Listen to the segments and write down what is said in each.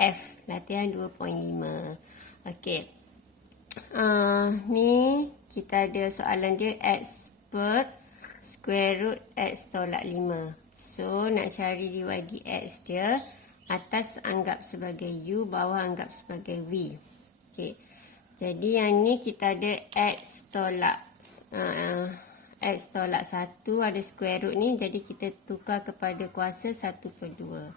F. Latihan 2.5. Okey. Ni kita ada soalan dia X per square root X tolak 5. So, nak cari dy dx dia. Atas anggap sebagai U, bawah anggap sebagai V. Okey. Jadi yang ni kita ada X tolak 1 ada square root ni. Jadi kita tukar kepada kuasa 1/2.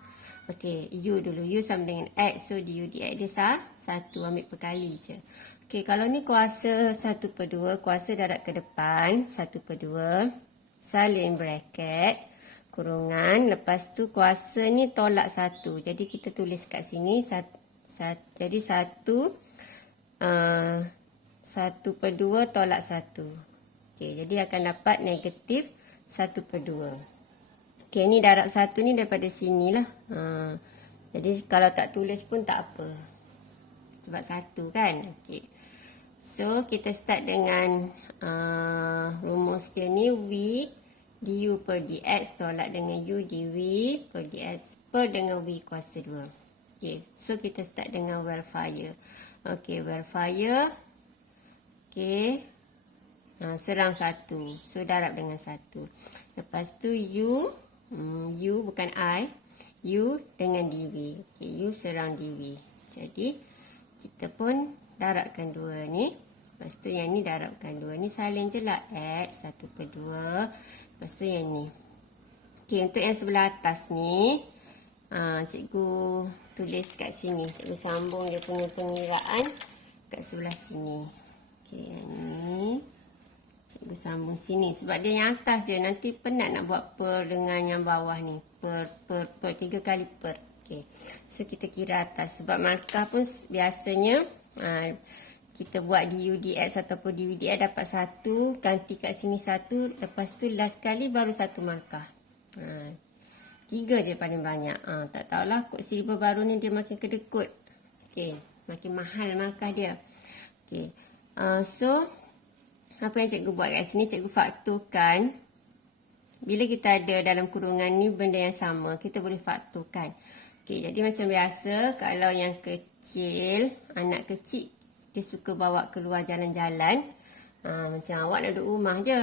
Okey, U dulu. U sama dengan X. So, du dx dia 1. Ambil perkali je. Okey, kalau ni kuasa 1/2. Kuasa darab ke depan 1/2. Salin bracket. Kurungan. Lepas tu kuasa ni tolak 1. Jadi kita tulis kat sini. Jadi 1/2 tolak 1. Okey, jadi akan dapat negatif 1/2. Okey, ni darab 1 ni daripada sini lah. Jadi kalau tak tulis pun tak apa. Sebab 1 kan. Okey. So, kita start dengan rumus dia ni. V du per dx tolak dengan u dv per dx per dengan v kuasa 2. Okey, so kita start dengan verifier. Okey, verifier. Okey. Serang 1. So, darab dengan 1. Lepas tu u bukan I. U dengan dv. Okey, u serang dv. Jadi, kita pun darabkan 2 ni. Lepas tu yang ni darabkan 2 ni. Salin je lah X 1/2. Lepas tu yang ni. Okey, untuk yang sebelah atas ni. Cikgu tulis kat sini. Cikgu sambung dia punya pengiraan kat sebelah sini. Okey, yang ni. Cikgu sambung sini. Sebab dia yang atas je. Nanti penat nak buat per dengan yang bawah ni. Per. 3 kali per. Okey. So, kita kira atas. Sebab markah pun biasanya kita buat du dx ataupun dv dx dapat 1. Ganti kat sini 1. Lepas tu last kali baru 1 markah. 3 je paling banyak. Tak tahulah kod silver baru ni dia makin kedekut. Okey. Makin mahal markah dia. Okey. So, apa yang cikgu buat kat sini? Cikgu faktorkan. Bila kita ada dalam kurungan ni benda yang sama, kita boleh faktorkan. Okey, jadi macam biasa, kalau yang kecil, anak kecil, dia suka bawa keluar jalan-jalan. Macam awak nak duduk rumah je.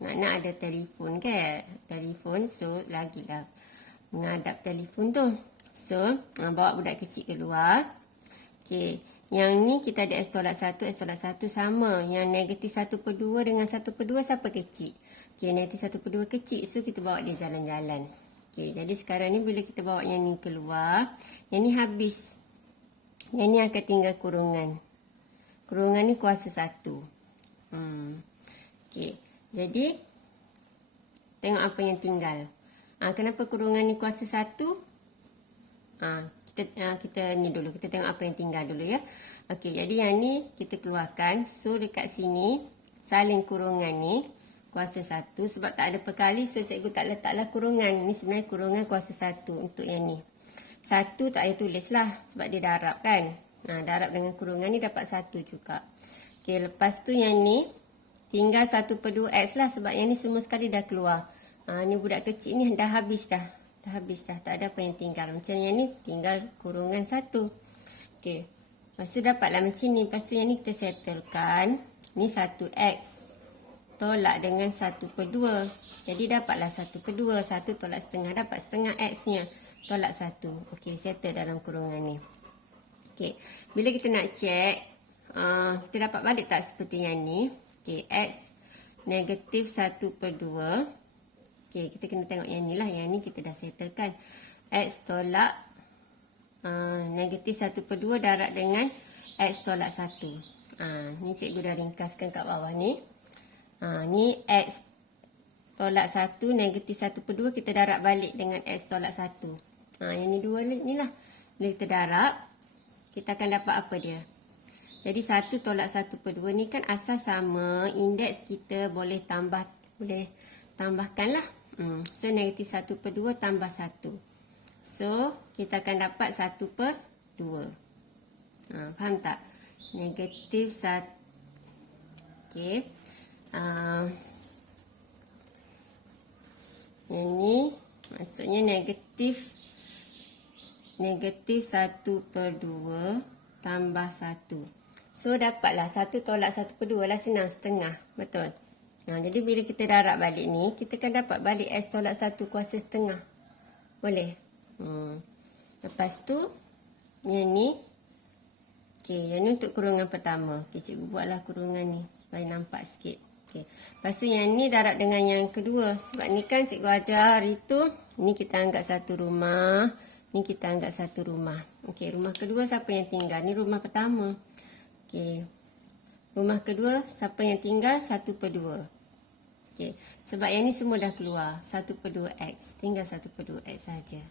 Nak ada telefon kan? Telefon, so lagilah menghadap telefon tu. So, bawa budak kecil keluar. Okey. Yang ni kita ada X tolak 1. X tolak 1 sama. Yang negatif 1/2 dengan 1/2 siapa kecil? Okey, negatif 1/2 kecil. So, kita bawa dia jalan-jalan. Okey, jadi sekarang ni bila kita bawa yang ni keluar, yang ni habis. Yang ni akan tinggal kurungan. Kurungan ni kuasa 1. Okey, jadi tengok apa yang tinggal. Kenapa kurungan ni kuasa 1? Kita ni dulu. Kita tengok apa yang tinggal dulu ya. Okey, jadi yang ni kita keluarkan. So, dekat sini, salin kurungan ni kuasa 1. Sebab tak ada perkali, so cikgu tak letaklah kurungan. Ni sebenarnya kurungan kuasa 1 untuk yang ni. 1 tak payah tulis lah. Sebab dia darab kan. Darab dengan kurungan ni dapat 1 juga. Okey, lepas tu yang ni tinggal 1/2x lah. Sebab yang ni semua sekali dah keluar. Ni budak kecil ni dah habis dah. Tak ada apa yang tinggal. Macam yang ni tinggal kurungan 1. Okey. Lepas tu dapatlah macam ni. Lepas tu yang ni kita settlekan. Ni 1x. Tolak dengan 1/2. Jadi dapatlah 1/2. 1 tolak setengah. Dapat setengah x nya. Tolak 1. Okey, settle dalam kurungan ni. Okey. Bila kita nak check. Kita dapat balik tak seperti yang ni. Okey, x negatif 1/2. Okey, kita kena tengok yang ni lah. Yang ni kita dah settlekan. X tolak negatif 1/2 darab dengan X tolak 1. Ni cikgu dah ringkaskan kat bawah ni. Ni X tolak 1 negatif 1/2 kita darab balik dengan X tolak 1. Yang ni dua ni lah. Bila kita darab, kita akan dapat apa dia? Jadi 1 tolak 1/2 ni kan asal sama. Indeks kita boleh tambahkan lah. So, negatif 1/2 tambah 1. So, kita akan dapat 1/2. Faham tak? Negatif 1. Okey. Yang ni maksudnya negatif negatif 1/2 tambah 1. So, dapatlah 1 tolak 1/2 lah, senang, setengah. Betul? Jadi, bila kita darab balik ni, kita kan dapat balik S tolak 1 kuasa setengah. Boleh? Lepas tu, yang ni. Okey, yang ni untuk kurungan pertama. Okey, cikgu buatlah kurungan ni supaya nampak sikit. Okey. Lepas tu yang ni darab dengan yang kedua. Sebab ni kan cikgu ajar hari tu, ni kita anggap satu rumah, ni kita anggap satu rumah. Okey, rumah kedua siapa yang tinggal? Ni rumah pertama. Okey. Rumah kedua siapa yang tinggal? 1/2. Okey. Sebab yang ni semua dah keluar. 1/2x. Tinggal 1/2x saja.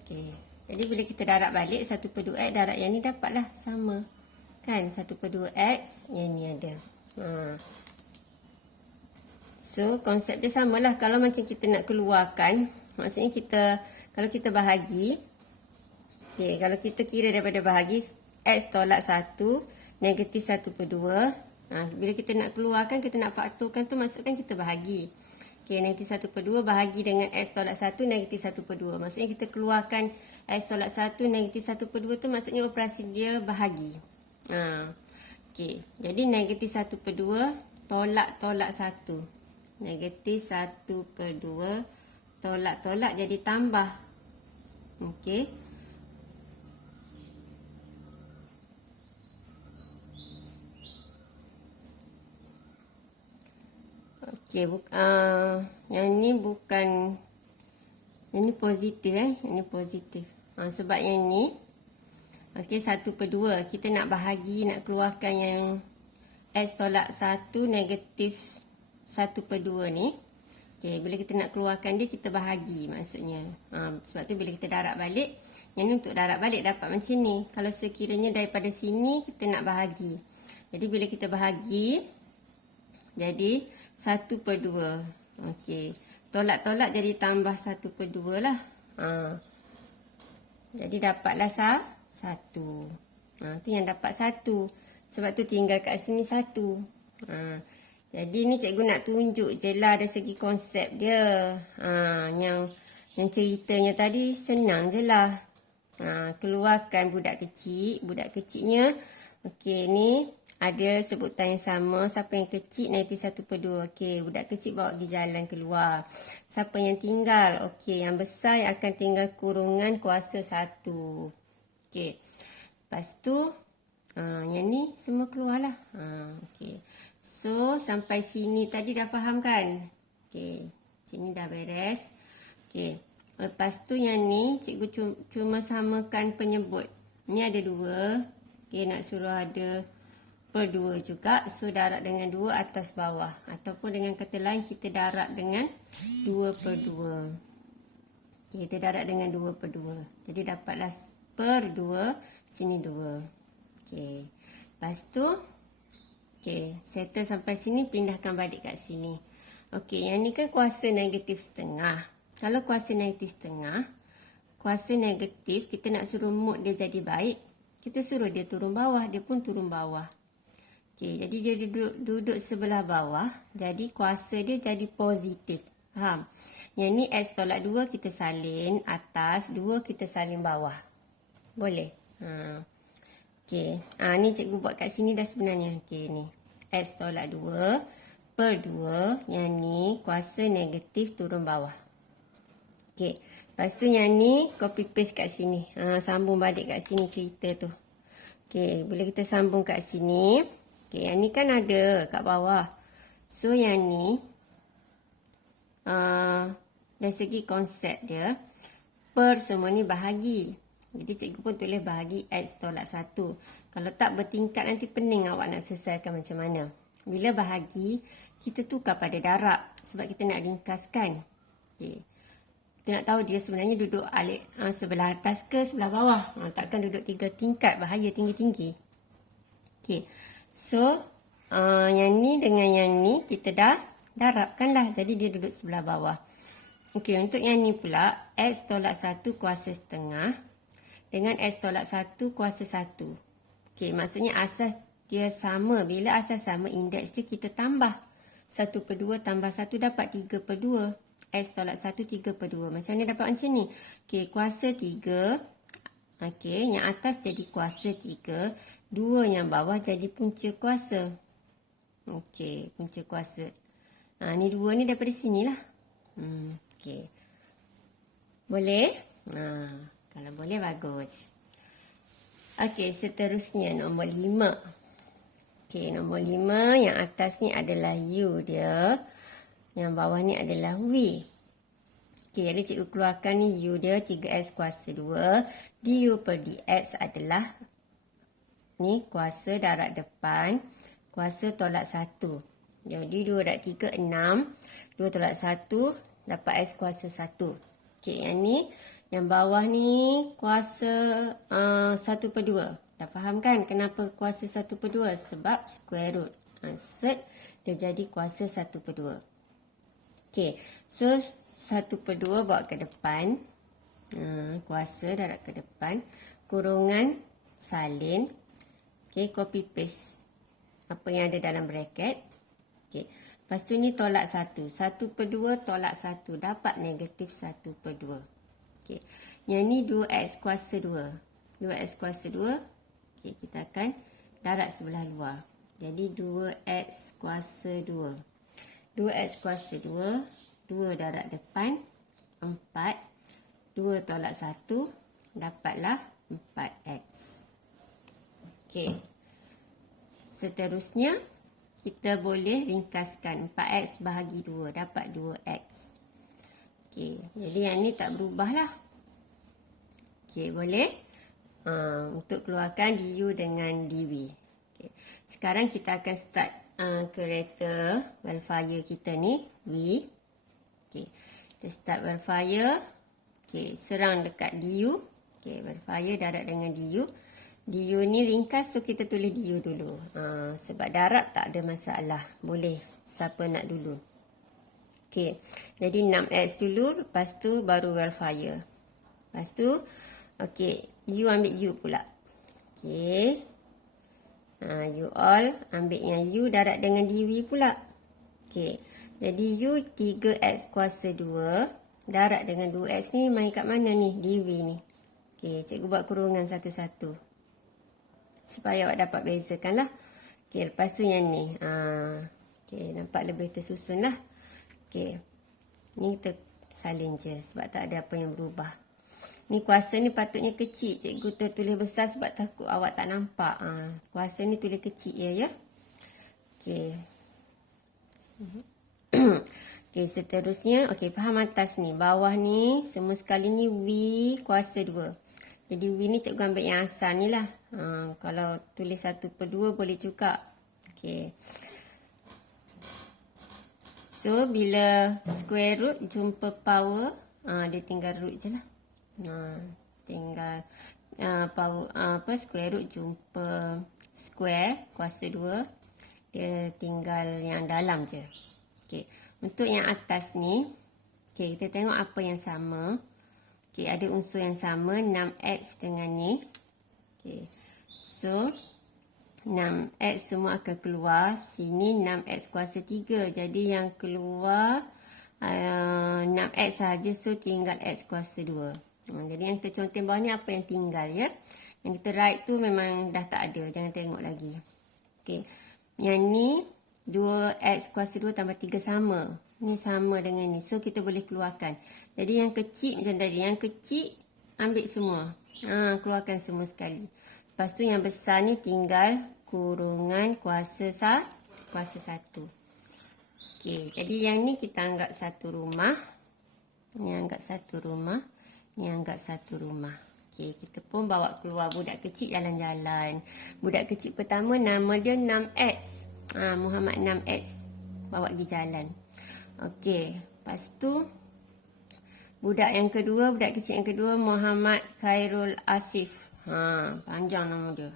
Okey. Jadi bila kita darab balik 1/2x, darab yang ni dapatlah sama. Kan? 1/2x, yang ni ada. So, konsep dia samalah. Kalau macam kita nak keluarkan, maksudnya kalau kita bahagi, okay, kalau kita kira daripada bahagi, x tolak 1, negatif 1/2. Bila kita nak keluarkan, kita nak faktorkan tu, maksudkan kita bahagi. Okay, negatif 1/2 bahagi dengan x tolak 1, negatif 1/2. Maksudnya kita keluarkan x tolak 1, negatif 1/2 tu maksudnya operasi dia bahagi. Okay, jadi negatif 1/2 tolak 1. Negatif 1/2 tolak jadi tambah. Okey. Okey, yang ni bukan, yang ni positif yang ni positif. Sebab yang ni okey 1/2 kita nak bahagi, nak keluarkan yang x tolak 1 negatif 1/2 ni. Okey, bila kita nak keluarkan dia, kita bahagi maksudnya. Sebab tu bila kita darab balik, yang ni untuk darab balik dapat macam ni. Kalau sekiranya daripada sini kita nak bahagi. Jadi bila kita bahagi, jadi 1/2. Okey. Tolak-tolak jadi tambah 1/2 lah. Jadi dapatlah 1. Tu yang dapat 1. Sebab tu tinggal kat sini 1. Jadi ni cikgu nak tunjuk je lah dari segi konsep dia. Yang ceritanya tadi senang je lah. Keluarkan budak kecil. Budak kecilnya, okey, ni ada sebutan yang sama. Siapa yang kecil, negatif 1/2. Okey, budak kecil bawa pergi jalan keluar. Siapa yang tinggal? Okey, yang besar yang akan tinggal kurungan kuasa 1. Okey. Lepas tu, yang ni semua keluarlah. Okey. So, sampai sini tadi dah faham kan? Okey, sini dah beres. Okey. Lepas tu yang ni, cikgu cuma samakan penyebut. Ni ada 2. Okey, nak suruh ada per 2 juga. So, darab dengan 2 atas bawah. Ataupun dengan kata lain, kita darab dengan 2/2. Okey, kita darab dengan 2/2. Jadi, dapatlah per 2, sini 2. Okey. Lepas tu, okey, settle sampai sini, pindahkan balik kat sini. Okey, yang ni kan kuasa negatif setengah. Kalau kuasa negatif setengah, kuasa negatif, kita nak suruh mood dia jadi baik, kita suruh dia turun bawah, dia pun turun bawah. Okey, jadi dia duduk sebelah bawah, jadi kuasa dia jadi positif. Faham? Yang ni x tolak 2 kita salin atas, 2 kita salin bawah. Boleh? Okey, ni cikgu buat kat sini dah sebenarnya. Okey, ni x tolak 2 per 2, yang ni kuasa negatif turun bawah. Okey, lepas tu yang ni copy paste kat sini. Sambung balik kat sini cerita tu. Okey, bila kita sambung kat sini, okey, yang ni kan ada kat bawah. So yang ni dari segi konsep dia, per semua ni bahagi. Jadi cikgu pun tulis bahagi x tolak 1. Kalau tak bertingkat nanti pening awak nak selesaikan macam mana. Bila bahagi, kita tukar pada darab. Sebab kita nak ringkaskan. Okay. Kita nak tahu dia sebenarnya duduk sebelah atas ke sebelah bawah. Takkan duduk 3 tingkat. Bahaya tinggi-tinggi. Okay. So, yang ni dengan yang ni kita dah darabkan lah. Jadi dia duduk sebelah bawah. Okey, untuk yang ni pula, x tolak 1 kuasa setengah dengan x tolak 1 kuasa 1. Okey, maksudnya asas dia sama. Bila asas sama, indeks dia kita tambah. 1/2 tambah 1 dapat 3/2. X tolak 1, 3/2. Macam mana dapat macam ni? Okey, kuasa 3 Okey, yang atas jadi kuasa 3. 2 yang bawah jadi punca kuasa. Okey, punca kuasa. Ni 2 ni daripada sini lah. Okey. Boleh? Kalau boleh bagus. Okey, seterusnya nombor 5. Okey, nombor 5 yang atas ni adalah U dia. Yang bawah ni adalah V. Okey, jadi cikgu keluarkan ni U dia 3X kuasa 2. Du per dx adalah ni kuasa darab depan, kuasa tolak 1. Jadi 2 darab 3, 6. 2 tolak 1, dapat X kuasa 1. Okey, yang ni, yang bawah ni kuasa 1/2. Dah faham kan kenapa kuasa 1/2? Sebab square root. Set, dia jadi kuasa 1/2. Okey, so 1/2 bawa ke depan. Kuasa darab ke depan. Kurungan salin. Okey, copy paste apa yang ada dalam bracket. Okey, lepas tu ni tolak 1. 1/2 tolak 1 dapat negatif 1/2. Okey, yang ni 2x kuasa 2. 2x kuasa 2. Okey, kita akan darab sebelah luar. Jadi 2x kuasa 2. 2x kuasa 2. 2 darab depan 4. 2 tolak 1 dapatlah 4x. Okey. Seterusnya kita boleh ringkaskan 4x bahagi 2 dapat 2x. Okey, jadi yang ni tak berubah lah. Okey, boleh? Untuk keluarkan du dengan dv. Okey. Sekarang kita akan start kereta wildfire kita ni V. Okey, kita start wildfire. Okey, serang dekat du. Okey, wildfire darab dengan du. Du ni ringkas, so kita tulis du dulu. Sebab darab tak ada masalah. Boleh siapa nak dulu. Okey, jadi 6x dulu, lepas tu baru wildfire. Lepas tu, okey, u ambil u pula. Okey. You all ambil yang u darab dengan dv pula. Okey, jadi u 3x kuasa 2 darab dengan 2x ni main kat mana ni? dv ni. Okey, cikgu buat kurungan satu-satu. Supaya awak dapat bezakan lah. Okey, lepas tu yang ni. Okey, nampak lebih tersusun lah. Okey, ni kita salin je sebab tak ada apa yang berubah. Ni kuasa ni patutnya kecil. Cikgu tulis besar sebab takut awak tak nampak. Kuasa ni tulis kecil je ya. Okey. Okey, seterusnya. Okey, faham atas ni. Bawah ni semua sekali ni V kuasa 2. Jadi V ni cikgu ambil yang asal ni lah. Kalau tulis 1/2 boleh juga. Okey. So, bila square root jumpa power, dia tinggal root je lah. Tinggal power, square root jumpa square kuasa 2. Dia tinggal yang dalam je. Okey. Untuk yang atas ni, okey, kita tengok apa yang sama. Okey, ada unsur yang sama, 6x dengan ni. Okey. So, 6x semua akan keluar. Sini 6x kuasa 3. Jadi yang keluar 6x sahaja. So, tinggal x kuasa 2. Jadi yang kita contoh bawah ni apa yang tinggal ya. Yang kita write tu memang dah tak ada. Jangan tengok lagi. Okey. Yang ni 2x kuasa 2 tambah 3 sama. Ni sama dengan ni. So, kita boleh keluarkan. Jadi, yang kecil macam tadi. Yang kecil, ambil semua. Keluarkan semua sekali. Lepas tu, yang besar ni tinggal kurungan kuasa 1. Okey. Jadi, yang ni kita anggap satu rumah. Ni anggap satu rumah. Ni anggap satu rumah. Okey. Kita pun bawa keluar budak kecil jalan-jalan. Budak kecil pertama nama dia 6X. Muhammad 6X. Bawa pergi jalan. Okey, lepas tu budak yang kedua, budak kecil yang kedua Muhammad Khairul Asif. Panjang nama dia.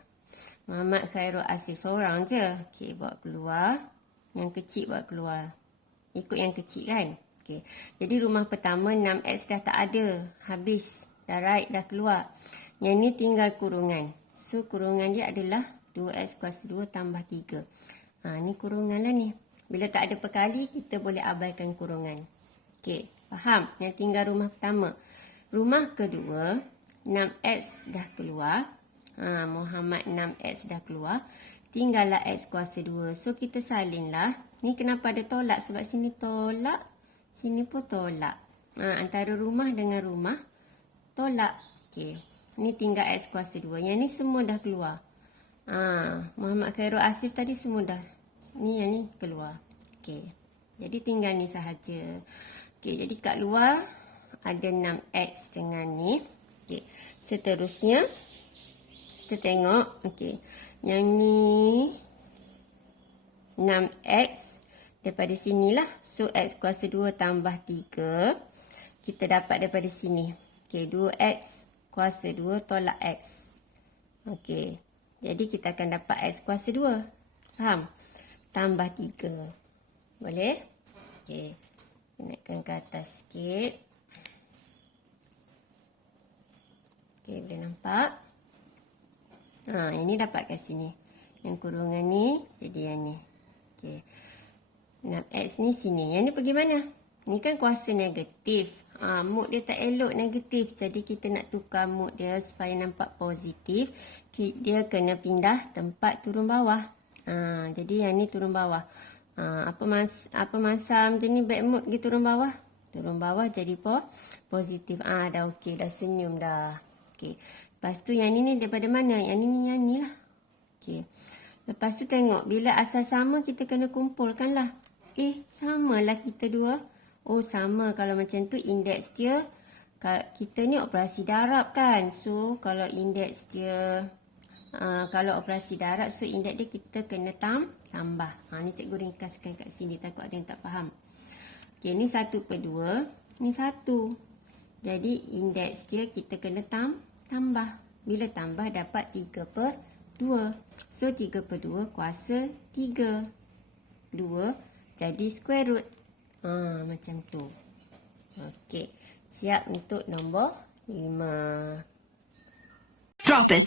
Muhammad Khairul Asif seorang je. Okey, bawa keluar. Yang kecil bawa keluar. Ikut yang kecil kan? Okey. Jadi rumah pertama 6x dah tak ada. Habis. Dah right, dah keluar. Yang ni tinggal kurungan. So kurungan dia adalah 2x kuasa 2 tambah 3. Ni kurungan lah ni. Bila tak ada perkali, kita boleh abaikan kurungan. Okey, faham? Yang tinggal rumah pertama. Rumah kedua, 6X dah keluar. Muhammad 6X dah keluar. Tinggallah X kuasa 2. So, kita salinlah. Ni kenapa ada tolak? Sebab sini tolak. Sini pun tolak. Antara rumah dengan rumah, tolak. Okey. Ni tinggal X kuasa 2. Yang ni semua dah keluar. Muhammad Khairul Asif tadi semua dah. Ni yang ni keluar. Okey. Jadi tinggal ni sahaja. Okey, jadi kat luar ada 6X dengan ni. Okey. Seterusnya kita tengok. Okey. Yang ni 6X daripada sinilah. So X kuasa 2 tambah 3. Kita dapat daripada sini. Okey, 2X kuasa 2 tolak X. Okey. Jadi kita akan dapat X kuasa 2. Faham? Tambah 3. Boleh? Okey. Naikkan ke atas sikit. Okey, boleh nampak? Ini dapat kat sini. Yang kurungan ni jadi yang ni. Okey. 6X ni sini. Yang ni pergi mana? Ni kan kuasa negatif. Mood dia tak elok negatif. Jadi kita nak tukar mood dia supaya nampak positif. Dia kena pindah tempat turun bawah. Jadi yang ni turun bawah. Apa masa macam ni bad mood dia turun bawah? Turun bawah jadi positif. Dah okey. Dah senyum dah. Okey. Lepas tu yang ni daripada mana? Yang ni lah. Okey. Lepas tu tengok. Bila asal sama kita kena kumpulkan lah. Samalah kita dua. Oh, sama. Kalau macam tu indeks dia, kita ni operasi darab kan. So, kalau indeks dia, kalau operasi darab, so indeks dia kita kena tambah. Ni cikgu ringkaskan kat sini. Takut ada yang tak faham. Okay, ni 1/2. Ni 1. Jadi, indeks dia kita kena tambah. Bila tambah, dapat 3/2. So, 3/2 kuasa 3. 2 jadi square root. Macam tu. Okey. Siap untuk nombor 5. Drop it.